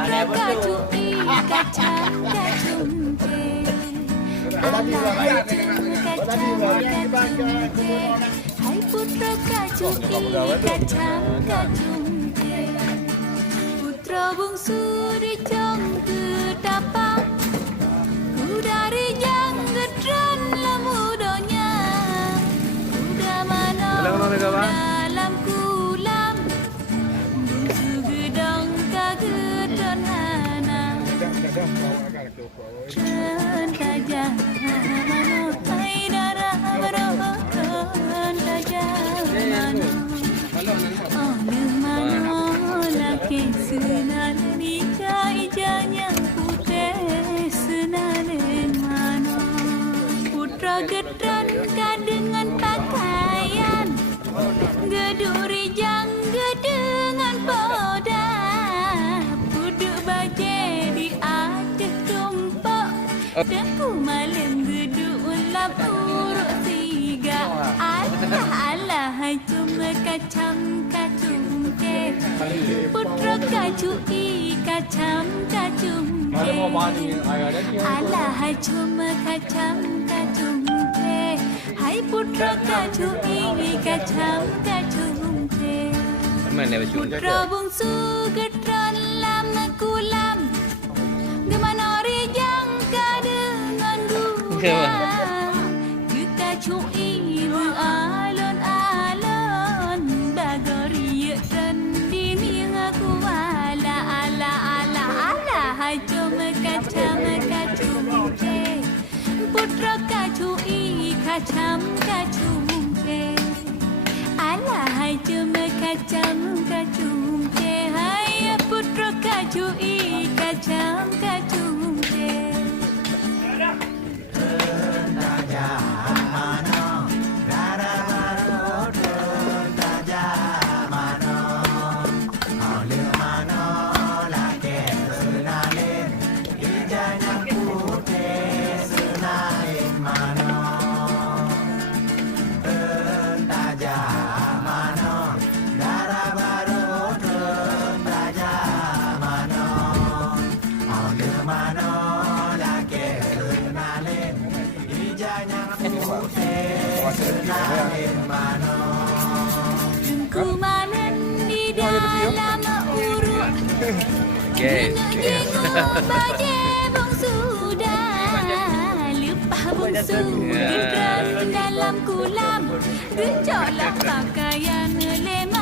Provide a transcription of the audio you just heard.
putra kacui kacang kacumpe Hai putra kacui kacang kacumpe Putra bungsu dijong kedapang Dari yang gedran lamudanya Kuda mana dalam kulam Bungsu gedang kagedon hana Rentajah mano Hai darah beroton tajah mano Oleh mano laki senal nikah ijanya putih senalin mano Putra gedran dengan pakaian Geduri jang dengan poda Puduk baje di atas tumpuk Daku malam geduk ulap urut tiga Alah hai cuma kacang kacungke Putra kacui kacang kacungke Alah hai cuma kacang kacungke Hai putra kacui kacang kacungke Putra bungsu gedran lama kulam Gemana rijang kadengan gula Kacui beralon-alon Bagori dan dini aku ala ala ala ala Hai cuma kacang kacungke Putra kacui kacang kacungke Ala hai cuma kacang kacungke Hai putra kacui kacang kacungke Kumanan di dalam urut Dengar baje bungsu dah Lupah bungsu gedran dalam kulam Gejolak pakaian lemah